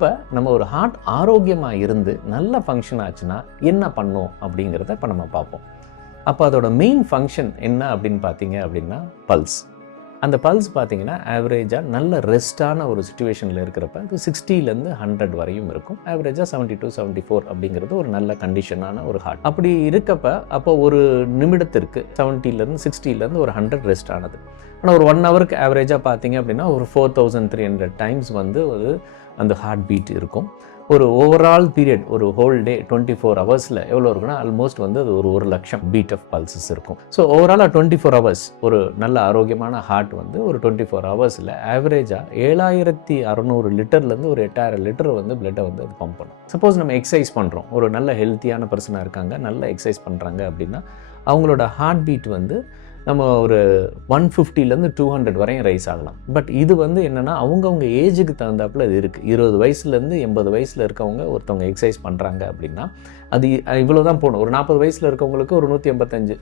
இப்போ நம்ம ஒரு ஹார்ட் ஆரோக்கியமாக இருந்து நல்ல ஃபங்க்ஷன் ஆச்சுன்னா என்ன பண்ணும் அப்படிங்கிறத இப்போ நம்ம பார்ப்போம். அப்போ அதோட மெயின் ஃபங்க்ஷன் என்ன அப்படின்னு பார்த்தீங்க அப்படின்னா பல்ஸ் அந்த பல்ஸ் பார்த்தீங்கன்னா ஆவரேஜாக நல்ல ரெஸ்ட்டான ஒரு சுச்சுவேஷனில் இருக்கிறப்ப அது சிக்ஸ்டிலேருந்து ஹண்ட்ரட் வரையும் இருக்கும். ஆவரேஜாக செவன்ட்டி டூ செவன்ட்டி ஃபோர் அப்படிங்கிறது ஒரு நல்ல கண்டிஷனான ஒரு ஹார்ட் அப்படி இருக்கப்ப அப்போ ஒரு நிமிடத்திற்கு செவன்ட்டிலேருந்து சிக்ஸ்டிலேருந்து ஒரு ஹண்ட்ரட் ரெஸ்ட் ஆனது. ஆனால் ஒரு ஒன் ஹவருக்கு ஆவரேஜாக பார்த்தீங்க அப்படின்னா ஒரு four thousand three hundred times வந்து ஒரு அந்த ஹார்ட் பீட் இருக்கும். ஒரு ஓவரால் பீரியட் ஒரு ஹோல் டே டுவெண்ட்டி ஃபோர் ஹவர்ஸில் எவ்வளோ இருக்குன்னா ஆல்மோஸ்ட் வந்து அது ஒரு ஒரு லட்சம் பீட் ஆஃப் பல்சஸ் இருக்கும். ஸோ ஓவராலாக டுவெண்ட்டி ஃபோர் ஹவர்ஸ் ஒரு நல்ல ஆரோக்கியமான ஹார்ட் வந்து ஒரு டுவெண்ட்டி ஃபோர் ஹவர்ஸில் ஆவரேஜாக ஏழாயிரத்தி அறநூறு லிட்டர்லேருந்து ஒரு எட்டாயிரம் லிட்டர் வந்து பிளட்டை வந்து அது பம்ப் பண்ணும். சப்போஸ் நம்ம எக்ஸசைஸ் பண்ணுறோம் ஒரு நல்ல ஹெல்த்தியான பர்சனாக இருக்காங்க நல்ல எக்ஸசைஸ் பண்ணுறாங்க அப்படின்னா அவங்களோட ஹார்ட் பீட் வந்து நம்ம ஒரு ஒன் ஃபிஃப்டிலேருந்து டூ ஹண்ட்ரட் வரையும் ரைஸ் ஆகலாம். பட் இது வந்து என்னென்னா அவங்கவுங்க ஏஜுக்கு தகுந்தாப்புல இது இருக்குது இருபது வயசுலேருந்து எண்பது வயசில் இருக்கவங்க ஒருத்தவங்க எக்ஸசைஸ் பண்ணுறாங்க அப்படின்னா அது இவ்வளோ தான் போகணும். ஒரு நாற்பது வயசில் இருக்கவங்களுக்கு ஒரு நூற்றி எண்பத்தஞ்சு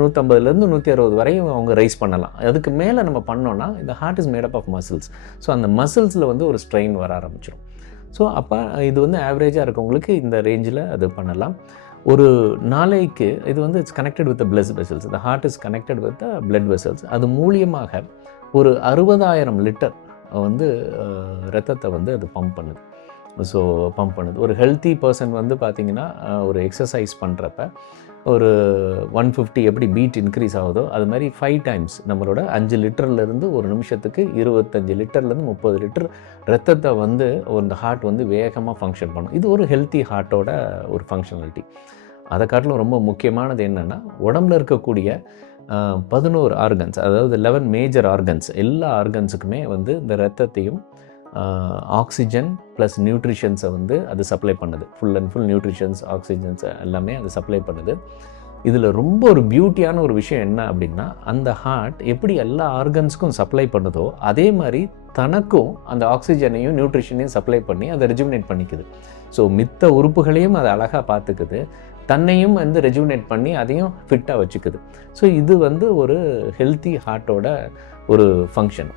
நூற்றம்பதுலேருந்து நூற்றி அறுபது வரையும் அவங்க ரைஸ் பண்ணலாம். அதுக்கு மேலே நம்ம பண்ணோன்னா இந்த heart is made up of muscles so அந்த மசில்ஸில் வந்து ஒரு ஸ்ட்ரெயின் வர ஆரம்பிச்சிடும் ஸோ அப்போ இது வந்து ஆவரேஜாக இருக்கவங்களுக்கு இந்த ரேஞ்சில் அது பண்ணலாம். ஒரு நாளைக்கு இது வந்து it's connected with blood vessels இந்த heart is connected with blood vessels அது மூலியமாக ஒரு அறுபதாயிரம் லிட்டர் வந்து ரத்தத்தை வந்து அது பம்ப் பண்ணுது. ஸோ பம்ப் பண்ணுது. ஒரு ஹெல்த்தி பர்சன் வந்து பார்த்திங்கன்னா ஒரு எக்ஸசைஸ் பண்ணுறப்ப ஒரு ஒன் ஃபிஃப்டி எப்படி பீட் இன்க்ரீஸ் ஆகுதோ அது மாதிரி ஃபைவ் டைம்ஸ் நம்மளோட அஞ்சு லிட்டர்லேருந்து ஒரு நிமிஷத்துக்கு இருபத்தஞ்சு லிட்டர்லேருந்து முப்பது லிட்டர் ரத்தத்தை வந்து அந்த ஹார்ட் வந்து வேகமாக ஃபங்க்ஷன் பண்ணும். இது ஒரு ஹெல்த்தி ஹார்ட்டோட ஒரு ஃபங்க்ஷனாலிட்டி அதை காட்டிலும் ரொம்ப முக்கியமானது என்னென்னா உடம்புல இருக்கக்கூடிய பதினோரு ஆர்கன்ஸ் அதாவது லெவன் மேஜர் ஆர்கன்ஸ் எல்லா ஆர்கன்ஸுக்குமே வந்து இந்த ரத்தத்தையும் ஆக்சிஜன் ப்ளஸ் நியூட்ரிஷன்ஸை வந்து அது சப்ளை பண்ணுது. Full and full nutritions oxygens எல்லாமே அது சப்ளை பண்ணுது. இதில் ரொம்ப ஒரு பியூட்டியான ஒரு விஷயம் என்ன அப்படின்னா அந்த ஹார்ட் எப்படி எல்லா ஆர்கன்ஸ்க்கும் சப்ளை பண்ணுதோ அதே மாதிரி தனக்கும் அந்த ஆக்சிஜனையும் நியூட்ரிஷனையும் சப்ளை பண்ணி அதை ரெஜுமினேட் பண்ணிக்குது. ஸோ மித்த உறுப்புகளையும் அது அழகாக பார்த்துக்குது. தன்னையும் வந்து ரெஜுமினேட் பண்ணி அதையும் ஃபிட்டாக வச்சுக்குது. ஸோ இது வந்து ஒரு ஹெல்த்தி ஹார்ட்டோட ஒரு ஃபங்க்ஷன்